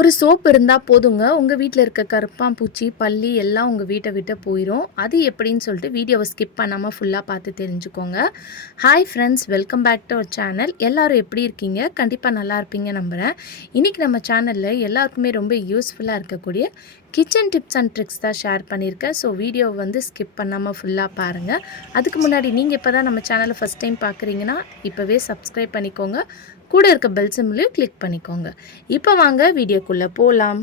ஒரு சோப் இருந்தால் போதுங்க. உங்கள் வீட்டில் இருக்க கருப்பான் பூச்சி பல்லி எல்லாம் உங்கள் வீட்டை விட்டு போயிடும் அது எப்படின்னு சொல்லிட்டு வீடியோவை ஸ்கிப் பண்ணாமல் ஃபுல்லாக பார்த்து தெரிஞ்சுக்கோங்க. Hi friends welcome back to our channel எல்லோரும் எப்படி இருக்கீங்க? கண்டிப்பாக நல்லா இருப்பீங்க நம்புகிறேன் இன்றைக்கி நம்ம சேனலில் எல்லாருக்குமே ரொம்ப யூஸ்ஃபுல்லாக இருக்கக்கூடிய கிச்சன் டிப்ஸ் அண்ட் ட்ரிக்ஸ் தான் ஷேர் பண்ணியிருக்கேன். ஸோ வீடியோவை வந்து ஸ்கிப் பண்ணாமல் ஃபுல்லாக பாருங்கள் அதுக்கு முன்னாடி நீங்கள் இப்போ தான் நம்ம சேனலை ஃபஸ்ட் டைம் பார்க்குறீங்கன்னா இப்போவே சப்ஸ்கிரைப் பண்ணிக்கோங்க. கூட இருக்க பெல் சிம்லையும் கிளிக் பண்ணிக்கோங்க. இப்போ வாங்க வீடியோக்குள்ளே போகலாம்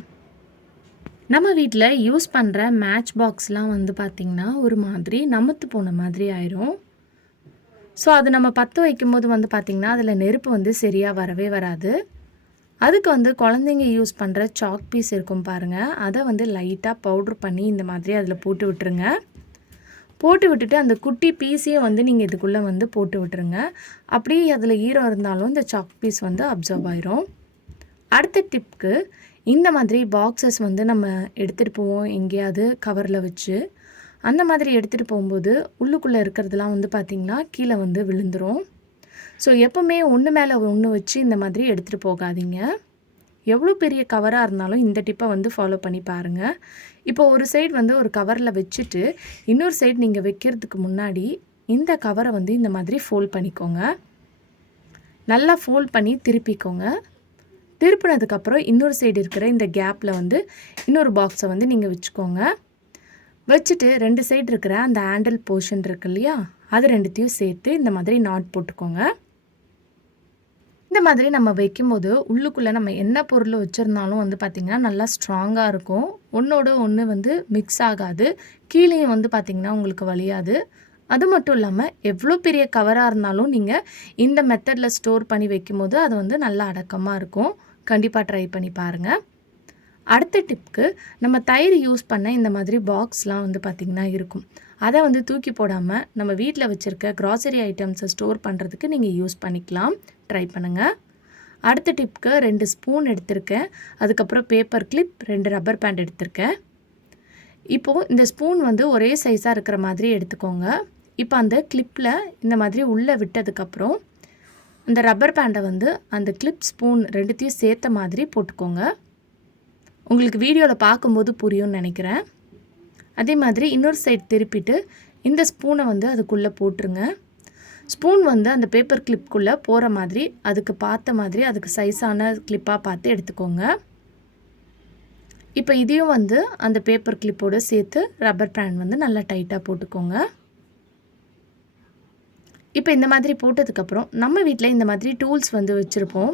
நம்ம வீட்டில் யூஸ் பண்ணுற மேட்ச் பாக்ஸ்லாம் வந்து பார்த்திங்கன்னா ஒரு மாதிரி நமத்து போன மாதிரி ஆயிரும். ஸோ அது நம்ம பற்ற வைக்கும்போது வந்து பார்த்திங்கன்னா அதில் நெருப்பு வந்து சரியாக வரவே வராது. அதுக்கு வந்து குழந்தைங்க யூஸ் பண்ணுற சாக் பீஸ் இருக்கும் பாருங்கள் அதை வந்து லைட்டாக பவுட்ரு பண்ணி இந்த மாதிரி அதில் போட்டு விட்டுருங்க. போட்டு விட்டுட்டு அந்த குட்டி பீஸையும் வந்து நீங்கள் இதுக்குள்ளே வந்து போட்டு விட்டுருங்க. அப்படியே அதில் ஈரம் இருந்தாலும் இந்த சாக் பீஸ் வந்து அப்சர்வ் ஆயிரும். அடுத்த டிப்க்கு இந்த மாதிரி பாக்ஸஸ் வந்து நம்ம எடுத்துகிட்டு போவோம் எங்கேயாவது கவரில் வச்சு. அந்த மாதிரி எடுத்துகிட்டு போகும்போது உள்ளுக்குள்ளே இருக்கிறதுலாம் வந்து பார்த்திங்கன்னா கீழே வந்து விழுந்துரும். ஸோ எப்போவுமே ஒன்று மேலே ஒன்று வச்சு இந்த மாதிரி எடுத்துகிட்டு போகாதீங்க. எவ்வளோ பெரிய கவராக இருந்தாலும் இந்த டிப்பை வந்து ஃபாலோ பண்ணி பாருங்கள் இப்போ ஒரு சைடு வந்து ஒரு கவரில் வச்சுட்டு இன்னொரு சைடு நீங்கள் வைக்கிறதுக்கு முன்னாடி இந்த கவரை வந்து இந்த மாதிரி ஃபோல்ட் பண்ணிக்கோங்க. நல்லா ஃபோல்ட் பண்ணி திருப்பிக்கோங்க. திருப்பினதுக்கப்புறம் இன்னொரு சைடு இருக்கிற இந்த கேப்பில் வந்து இன்னொரு பாக்ஸை வந்து நீங்கள் வச்சுக்கோங்க. வச்சுட்டு ரெண்டு சைடு இருக்கிற அந்த ஹேண்டில் போர்ஷன் இருக்கு இல்லையா? அது ரெண்டுத்தையும் சேர்த்து இந்த மாதிரி நாட் போட்டுக்கோங்க. இந்த மாதிரி நம்ம வைக்கும்போது உள்ளுக்குள்ளே நம்ம என்ன பொருள் வச்சுருந்தாலும் வந்து பார்த்திங்கன்னா நல்லா ஸ்ட்ராங்காக இருக்கும். ஒன்றோட ஒன்று வந்து மிக்ஸ் ஆகாது. கீழேயும் வந்து பார்த்திங்கன்னா உங்களுக்கு வழியாது அது மட்டும் இல்லாமல் எவ்வளோ பெரிய கவராக இருந்தாலும் நீங்கள் இந்த மெத்தடில் ஸ்டோர் பண்ணி வைக்கும்போது அது வந்து நல்லா அடக்கமாக இருக்கும். கண்டிப்பாக ட்ரை பண்ணி பாருங்கள் அடுத்த டிப்க்கு நம்ம தயிர் யூஸ் பண்ண இந்த மாதிரி பாக்ஸ்லாம் வந்து பார்த்திங்கன்னா இருக்கும். அதை வந்து தூக்கி போடாமல் நம்ம வீட்டில் வச்சுருக்க க்ராசரி ஐட்டம்ஸை ஸ்டோர் பண்ணுறதுக்கு நீங்கள் யூஸ் பண்ணிக்கலாம். ட்ரை பண்ணுங்கள் அடுத்த டிப்க்கு ரெண்டு ஸ்பூன் எடுத்திருக்கேன். அதுக்கப்புறம் பேப்பர் கிளிப் ரெண்டு ரப்பர் பேண்ட் எடுத்திருக்கேன். இப்போது இந்த ஸ்பூன் வந்து ஒரே சைஸாக இருக்கிற மாதிரி எடுத்துக்கோங்க. இப்போ அந்த கிளிப்பில் இந்த மாதிரி உள்ளே விட்டதுக்கப்புறம் அந்த ரப்பர் பேண்டை வந்து அந்த கிளிப் ஸ்பூன் ரெண்டுத்தையும் சேர்த்த மாதிரி போட்டுக்கோங்க. உங்களுக்கு வீடியோவில் பார்க்கும்போது புரியும்னு நினைக்கிறேன். அதே மாதிரி இன்னொரு சைடு திருப்பிட்டு இந்த ஸ்பூனை வந்து அதுக்குள்ளே போட்டுருங்க. ஸ்பூன் வந்து அந்த பேப்பர் கிளிப்புக்குள்ளே போகிற மாதிரி அதுக்கு பார்த்த மாதிரி அதுக்கு சைஸான கிளிப்பாக பார்த்து எடுத்துக்கோங்க. இப்போ இதையும் வந்து அந்த பேப்பர் கிளிப்போடு சேர்த்து ரப்பர் பேண்ட் வந்து நல்லா டைட்டாக போட்டுக்கோங்க. இப்போ இந்த மாதிரி போட்டதுக்கப்புறம் நம்ம வீட்டில் இந்த மாதிரி டூல்ஸ் வந்து வச்சுருப்போம்.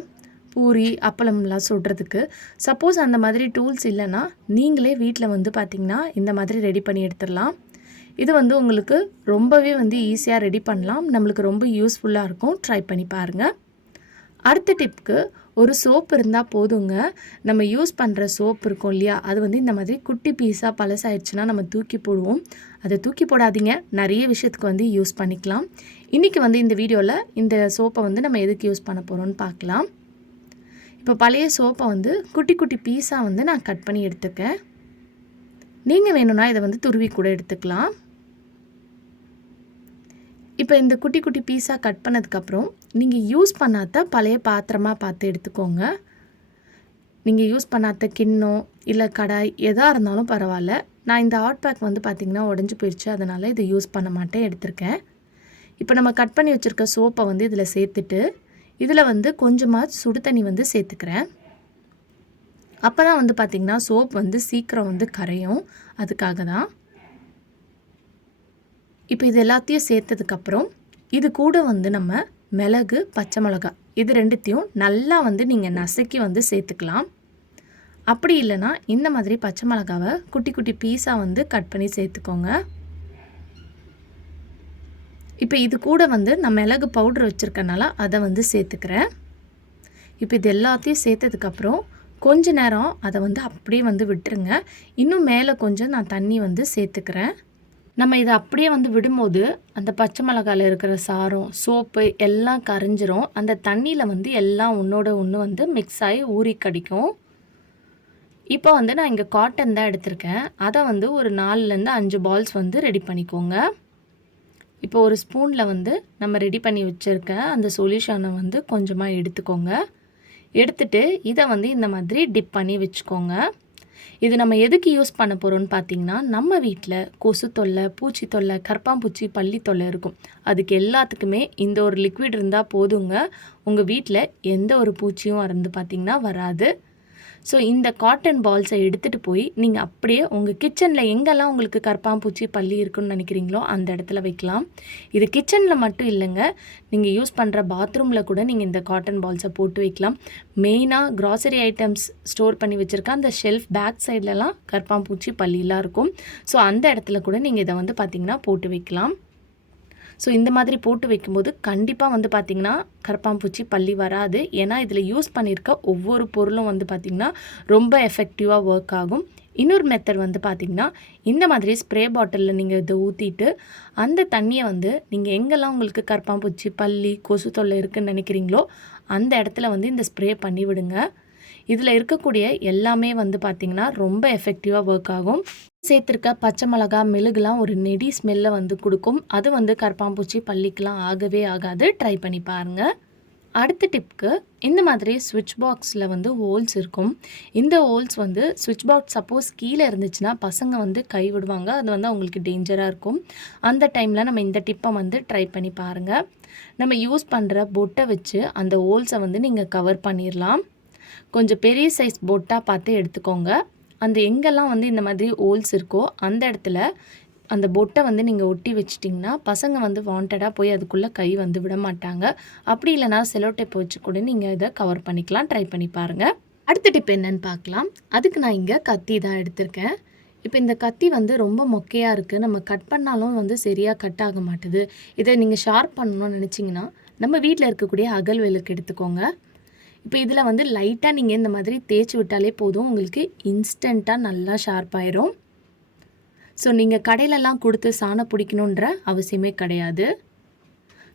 பூரி அப்பளம்லாம் சுடுறதுக்கு. சப்போஸ் அந்த மாதிரி டூல்ஸ் இல்லைன்னா நீங்களே வீட்டில் வந்து பார்த்திங்கன்னா இந்த மாதிரி ரெடி பண்ணி எடுத்துடலாம். இது வந்து உங்களுக்கு ரொம்பவே வந்து ஈஸியாக ரெடி பண்ணலாம். நம்மளுக்கு ரொம்ப யூஸ்ஃபுல்லாக இருக்கும். ட்ரை பண்ணி பாருங்கள் அடுத்த டிப்க்கு ஒரு சோப் இருந்தால் போதுங்க. நம்ம யூஸ் பண்ணுற சோப் இருக்கும் இல்லையா? அது வந்து இந்த மாதிரி குட்டி பீஸாக பழசாயிடுச்சுன்னா நம்ம தூக்கி போடுவோம். அதை தூக்கி போடாதீங்க. நிறைய விஷயத்துக்கு வந்து யூஸ் பண்ணிக்கலாம். இன்றைக்கி வந்து இந்த வீடியோவில் இந்த சோப்பை வந்து நம்ம எதுக்கு யூஸ் பண்ண போகிறோம்னு பார்க்கலாம் இப்போ பழைய சோப்பை வந்து குட்டி குட்டி பீஸாக வந்து நான் கட் பண்ணி எடுத்துக்கேன். நீங்கள் வேணும்னா இதை வந்து துருவி கூட எடுத்துக்கலாம். இப்போ இந்த குட்டி குட்டி பீஸாக கட் பண்ணதுக்கப்புறம் நீங்கள் யூஸ் பண்ணாத பழைய பாத்திரமாக பார்த்து எடுத்துக்கோங்க. நீங்கள் யூஸ் பண்ணாத கிண்ணம் இல்லை கடாய் எதாக இருந்தாலும் பரவாயில்ல. நான் இந்த ஹாட் பேக் வந்து பார்த்திங்கன்னா உடஞ்சி போயிடுச்சு அதனால் இதை யூஸ் பண்ண மாட்டேன் எடுத்திருக்கேன். இப்போ நம்ம கட் பண்ணி வச்சுருக்க சோப்பை வந்து இதில் சேர்த்துட்டு இதில் வந்து கொஞ்சமாக சுடு தண்ணி வந்து சேர்த்துக்கிறேன். அப்போ தான் வந்து பார்த்திங்கன்னா சோப் வந்து சீக்கிரம் வந்து கரையும். அதுக்காக தான். இப்போ இது எல்லாத்தையும் சேர்த்ததுக்கப்புறம் இது கூட வந்து நம்ம மிளகு பச்சை மிளகா இது ரெண்டுத்தையும் நல்லா வந்து நீங்கள் நசுக்கி வந்து சேர்த்துக்கலாம். அப்படி இல்லைன்னா இந்த மாதிரி பச்சை மிளகாவை குட்டி குட்டி பீஸாக வந்து கட் பண்ணி சேர்த்துக்கோங்க. இப்போ இது கூட வந்து நான் மிளகு பவுட்ரு வச்சுருக்கனால அதை வந்து சேர்த்துக்கிறேன். இப்போ இது எல்லாத்தையும் சேர்த்ததுக்கப்புறம் கொஞ்ச நேரம் அதை வந்து அப்படியே வந்து விட்டுருங்க. இன்னும் மேலே கொஞ்சம் நான் தண்ணி வந்து சேர்த்துக்கிறேன். நம்ம இதை அப்படியே வந்து விடும்போது அந்த பச்சை மிளகாயில் இருக்கிற சாரம் சோப்பு எல்லாம் கரைஞ்சிரும். அந்த தண்ணியில் வந்து எல்லாம் ஒன்றோட ஒன்று வந்து மிக்ஸ் ஆகி ஊறி கடிக்கும். இப்போ வந்து நான் இங்கே காட்டன் தான் எடுத்திருக்கேன். அதை வந்து ஒரு நாலுலேருந்து அஞ்சு பால்ஸ் வந்து ரெடி பண்ணிக்கோங்க. இப்போ ஒரு ஸ்பூனில் வந்து நம்ம ரெடி பண்ணி வச்சுருக்க அந்த சொல்யூஷனை வந்து கொஞ்சமாக எடுத்துக்கோங்க. எடுத்துட்டு இதை வந்து இந்த மாதிரி டிப் பண்ணி வச்சுக்கோங்க. இது நம்ம எதுக்கு யூஸ் பண்ண போகிறோம்னு பார்த்தீங்கன்னா நம்ம வீட்டில் கொசு தொல்லை பூச்சி தொல்லை கற்பாம்பூச்சி பள்ளி தொல்லை இருக்கும். அதுக்கு எல்லாத்துக்குமே இந்த ஒரு லிக்விட் இருந்தால் போதுங்க. உங்கள் வீட்டில் எந்த ஒரு பூச்சியும் வந்து பார்த்திங்கன்னா வராது. ஸோ இந்த காட்டன் பால்ஸை எடுத்துகிட்டு போய் நீங்கள் அப்படியே உங்கள் கிச்சனில் எங்கெல்லாம் உங்களுக்கு கரப்பாம்பூச்சி பள்ளி இருக்குன்னு நினைக்கிறீங்களோ அந்த இடத்துல வைக்கலாம். இது கிச்சனில் மட்டும் இல்லைங்க. நீங்கள் யூஸ் பண்ணுற பாத்ரூமில் கூட நீங்கள் இந்த காட்டன் பால்ஸை போட்டு வைக்கலாம். மெயினாக க்ராசரி ஐட்டம்ஸ் ஸ்டோர் பண்ணி வச்சுருக்க அந்த ஷெல்ஃப் பேக் சைட்லலாம் கரப்பாம்பூச்சி பள்ளிலாம் இருக்கும். ஸோ அந்த இடத்துல கூட நீங்கள் இதை வந்து பார்த்திங்கன்னா போட்டு வைக்கலாம். ஸோ இந்த மாதிரி போட்டு வைக்கும்போது கண்டிப்பாக வந்து பார்த்திங்கன்னா கரப்பாம்பூச்சி பள்ளி வராது. ஏன்னா இதில் யூஸ் பண்ணியிருக்க ஒவ்வொரு பொருளும் வந்து பார்த்திங்கன்னா ரொம்ப எஃபெக்டிவாக ஒர்க் ஆகும். இன்னொரு மெத்தட் வந்து பார்த்திங்கன்னா இந்த மாதிரி ஸ்ப்ரே பாட்டிலில் நீங்கள் இதை ஊற்றிட்டு அந்த தண்ணியை வந்து நீங்கள் எங்கெல்லாம் உங்களுக்கு கரப்பாம்பூச்சி பள்ளி கொசு தொல்லை இருக்குதுன்னு நினைக்கிறீங்களோ அந்த இடத்துல வந்து இந்த ஸ்ப்ரே பண்ணி விடுங்க இதில் இருக்கக்கூடிய எல்லாமே வந்து பார்த்திங்கன்னா ரொம்ப எஃபெக்டிவாக ஒர்க் ஆகும். சேர்த்துருக்க பச்சை மிளகா மெழுகுலாம் ஒரு நெடி ஸ்மெல்லை வந்து கொடுக்கும். அது வந்து கரப்பாம்பூச்சி பள்ளிக்கெலாம் ஆகவே ஆகாது. ட்ரை பண்ணி பாருங்கள் அடுத்த டிப்க்கு இந்த மாதிரி சுவிட்ச் பாக்ஸில் வந்து ஹோல்ஸ் இருக்கும். இந்த ஹோல்ஸ் வந்து சுவிட்ச் பாக்ஸ் சப்போஸ் கீழே இருந்துச்சுன்னா பசங்க வந்து கை விடுவாங்க. அது வந்து அவங்களுக்கு டேஞ்சராக இருக்கும். அந்த டைமில் நம்ம இந்த டிப்பை வந்து ட்ரை பண்ணி பாருங்கள் நம்ம யூஸ் பண்ணுற பொட்டை வச்சு அந்த ஹோல்ஸை வந்து நீங்கள் கவர் பண்ணிடலாம் கொஞ்சம் பெரிய சைஸ் பொட்டாக பார்த்து எடுத்துக்கோங்க. அந்த எங்கெல்லாம் வந்து இந்த மாதிரி ஹோல்ஸ் இருக்கோ அந்த இடத்துல அந்த பொட்டை வந்து நீங்கள் ஒட்டி வச்சிட்டிங்கன்னா பசங்க வந்து வாண்டடாக போய் அதுக்குள்ளே கை வந்து விட மாட்டாங்க. அப்படி இல்லைனா செலோ டேப் வச்சு கூட நீங்கள் இதை கவர் பண்ணிக்கலாம் ட்ரை பண்ணி பாருங்கள் அடுத்த டிப் என்னன்னு பார்க்கலாம். அதுக்கு நான் இங்கே கத்தி தான் எடுத்திருக்கேன். இப்போ இந்த கத்தி வந்து ரொம்ப மொக்கையாக இருக்குது நம்ம கட் பண்ணாலும் வந்து சரியாக கட் ஆக மாட்டுது. இதை நீங்கள் ஷார்ப் பண்ணணும்னு நினச்சிங்கன்னா நம்ம வீட்டில் இருக்கக்கூடிய அகல் விளக்கு எடுத்துக்கோங்க. இப்போ இதில் வந்து லைட்டாக நீங்கள் இந்த மாதிரி தேய்ச்சி விட்டாலே போதும். உங்களுக்கு இன்ஸ்டண்ட்டாக நல்லா ஷார்ப்பாயிரும் ஸோ நீங்கள் கடையிலலாம் கொடுத்து சாணம் பிடிக்கணுன்ற அவசியமே கிடையாது.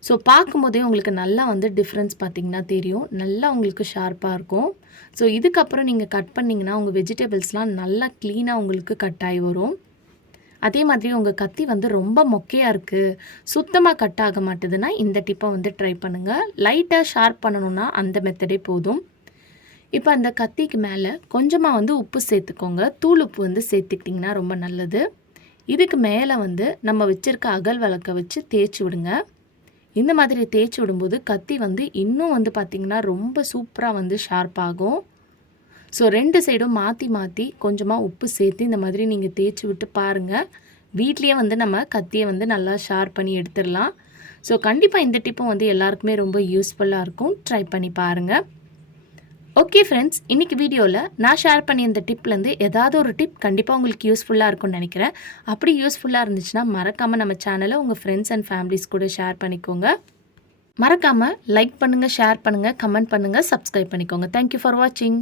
ஸோ பார்க்கும்போதே உங்களுக்கு நல்லா வந்து டிஃப்ரென்ஸ் பார்த்திங்கன்னா தெரியும். நல்லா உங்களுக்கு ஷார்ப்பாக இருக்கும். ஸோ இதுக்கப்புறம் நீங்கள் கட் பண்ணிங்கன்னா உங்கள் வெஜிடபிள்ஸ்லாம் நல்லா க்ளீனாக உங்களுக்கு கட் ஆகி வரும். அதே மாதிரி உங்கள் கத்தி வந்து ரொம்ப மொக்கையாக இருக்குது சுத்தமாக கட் ஆக மாட்டுதுன்னா இந்த டிப்பை வந்து ட்ரை பண்ணுங்கள் லைட்டாக ஷார்ப் பண்ணணுன்னா அந்த மெத்தடே போதும். இப்போ அந்த கத்திக்கு மேலே கொஞ்சமாக வந்து உப்பு சேர்த்துக்கோங்க. தூள் உப்பு வந்து சேர்த்துக்கிட்டிங்கன்னா ரொம்ப நல்லது. இதுக்கு மேலே வந்து நம்ம வச்சுருக்க அகல் விளக்கை வச்சு தேய்ச்சி விடுங்க. இந்த மாதிரி தேய்ச்சி விடும்போது கத்தி வந்து இன்னும் வந்து பார்த்திங்கன்னா ரொம்ப சூப்பராக வந்து ஷார்ப் ஆகும். ஸோ ரெண்டு சைடும் மாற்றி மாற்றி கொஞ்சமாக உப்பு சேர்த்து இந்த மாதிரி நீங்கள் தேய்ச்சி விட்டு பாருங்கள் வீட்லேயே வந்து நம்ம கத்தியை வந்து நல்லா ஷார்ப் பண்ணி எடுத்துடலாம். ஸோ கண்டிப்பாக இந்த டிப்பும் வந்து எல்லாருக்குமே ரொம்ப யூஸ்ஃபுல்லாக இருக்கும். ட்ரை பண்ணி பாருங்கள் ஓகே ஃப்ரெண்ட்ஸ் இன்றைக்கி வீடியோவில் நான் ஷேர் பண்ணி இந்த டிப்லேருந்து ஏதாவது ஒரு டிப் கண்டிப்பாக உங்களுக்கு யூஸ்ஃபுல்லாக இருக்கும்னு நினைக்கிறேன். அப்படி யூஸ்ஃபுல்லாக இருந்துச்சுன்னா மறக்காமல் நம்ம சேனலை உங்கள் ஃப்ரெண்ட்ஸ் அண்ட் ஃபேமிலிஸ் கூட ஷேர் பண்ணிக்கோங்க. மறக்காமல் லைக் பண்ணுங்கள் ஷேர் பண்ணுங்கள் கமெண்ட் பண்ணுங்கள் சப்ஸ்கிரைப் பண்ணிக்கோங்க. தேங்க்யூ ஃபார் வாட்சிங்